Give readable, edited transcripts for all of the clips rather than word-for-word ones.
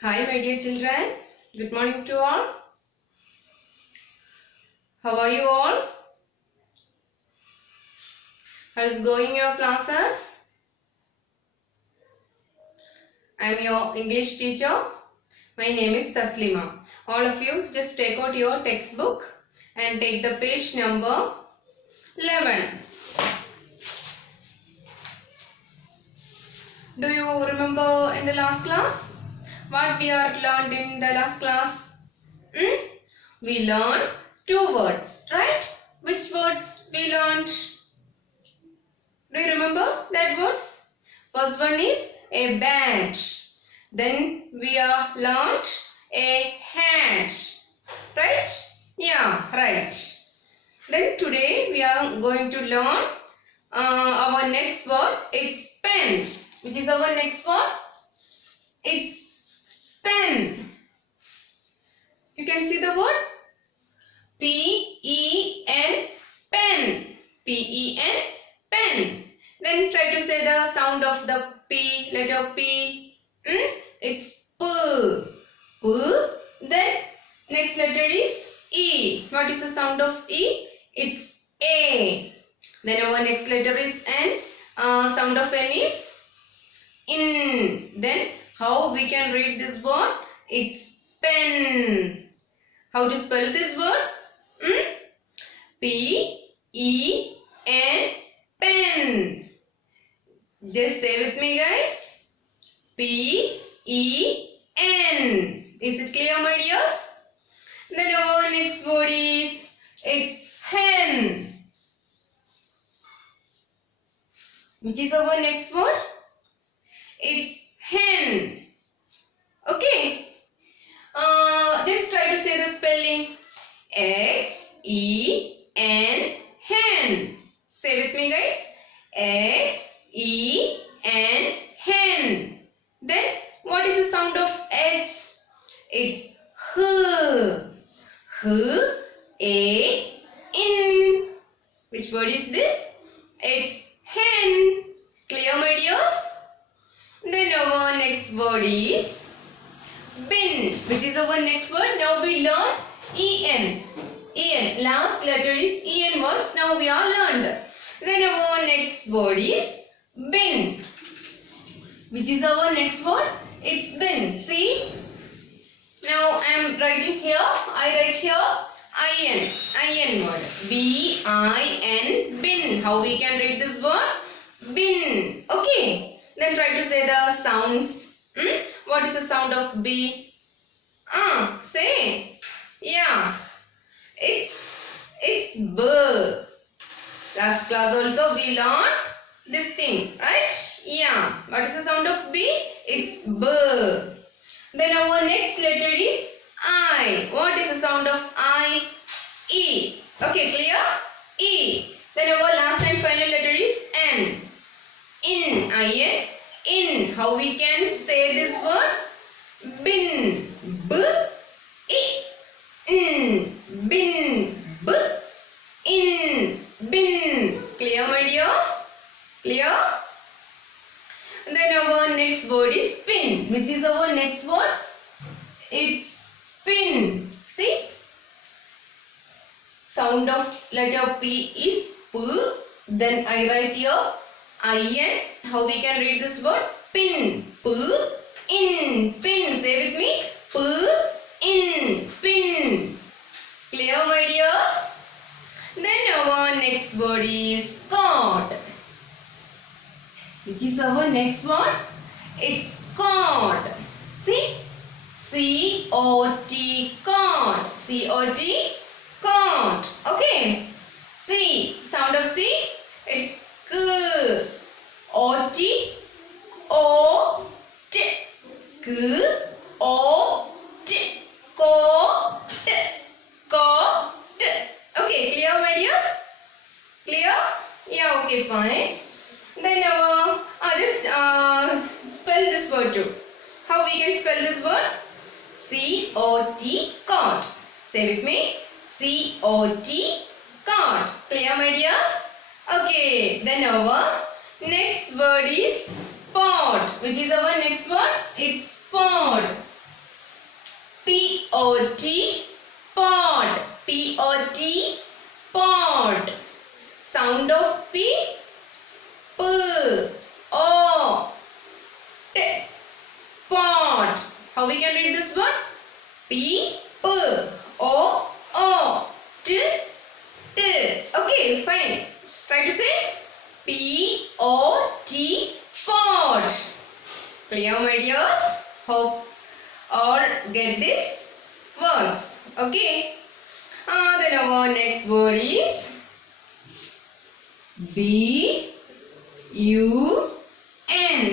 Hi my dear children, good morning to all. How are you all? How is going your classes? I am your English teacher. My name is Taslima. All of you just take out your textbook and take the page number 11. Do you remember in the last class what we are learned in the last class? We learned two words, right? Which words we learned? Do you remember that words? First one is a bat. Then we have learned a hat. Right? Yeah, right. Then today we are going to learn our next word. It's pen. Which is our next word? It's pen. You can see the word P-E-N, pen. P-E-N, pen. Then try to say the sound of the P, letter P. It's P. P. Then next letter is E. What is the sound of E? It's A. Then our next letter is N. Sound of N is In. Then how we can read this word? It's pen. How to spell this word? P-E-N, pen. Just say with me guys. P-E-N. Is it clear my dears? Then our next word is, it's hen. Which is our next word? It's hen. Okay. Just try to say the spelling. X-E-N, hen. Say with me guys. X-E-N, hen. Then what is the sound of H? It's H. H-A-N. Which word is this? It's hen. Clear my dears? Then our next word is bin. Which is our next word? Now we learned E-N. E-N. Last letter is E-N words. Now we are learned. Then our next word is bin. Which is our next word? It's bin. See? Now I am writing here. I write here I-N. I-N word. B-I-N. Bin. How we can read this word? Bin. Okay. Then try to say the sounds. What is the sound of B? Say. Yeah. It's B. Last class also we learned this thing, right? Yeah. What is the sound of B? It's B. Then our next letter is I. What is the sound of I? E. Okay, clear? E. Then our last and final letter is N. In. I-N. In. How we can say this word? Bin. B-I-N. Bin. B-in. Bin. Clear my dears? Clear? Then our next word is pin. Which is our next word? It's pin. See? Sound of letter P is P. Then I write here I-N. How we can read this word? Pin. P-in. Pin. Say with me. P-in. Pin. Clear my dears? Then our next word is cot. Which is our next word? It's cot. See? C-O-T. Cot. C-O-T. Cot. Okay. C. Sound of C. It's K. O-T. O-T. K. O-T. Cot. Cot. Okay, clear my dears? Clear? Yeah, okay, fine. Then just spell this word too. How we can spell this word? C-O-T. Cot. Say with me. C-O-T. Cot. Clear my dears? Okay, then our next word is pot. Which is our next word? It's pot. P-O-T, pot. P-O-T, pot. Sound of P, P-O-T, pot. How we can read this word? P-P-O-O-T, okay, fine. Try to say P-O-T, pot. Clear, my dears? Hope all get these words. Okay. Then our next word is B-U-N.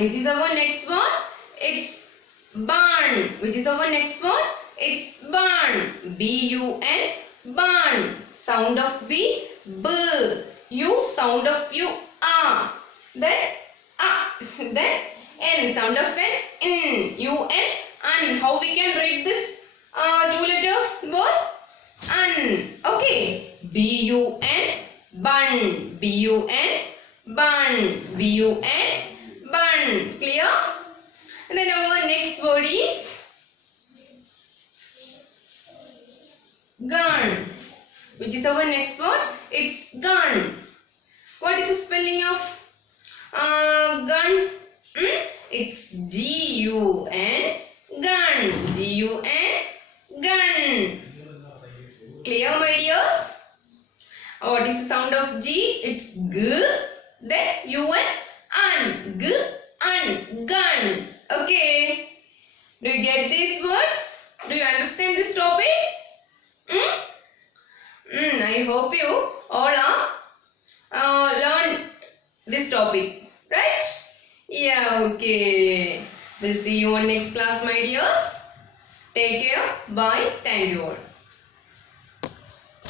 Which is our next word? It's barn. Which is our next word? It's barn. B-U-N, barn. Sound of B, B. U, sound of U, A. Then then N, sound of N, N. U-N, N. How we can read this two-letter word? N. Okay. B-U-N, bun. B-U-N, bun. B-U-N, bun. Clear? And then our next word is gun. Which is our next word? It's gun. What is the spelling of gun? It's G-U-N, gun. G-U-N, gun. Clear, my dears? What is the sound of G? It's G, then U-N, N. G, N, gun. Okay. Do you get these words? Do you understand this topic? I hope you all are learned this topic, right? Yeah, okay. We'll see you on next class, my dears. Take care. Bye. Thank you all.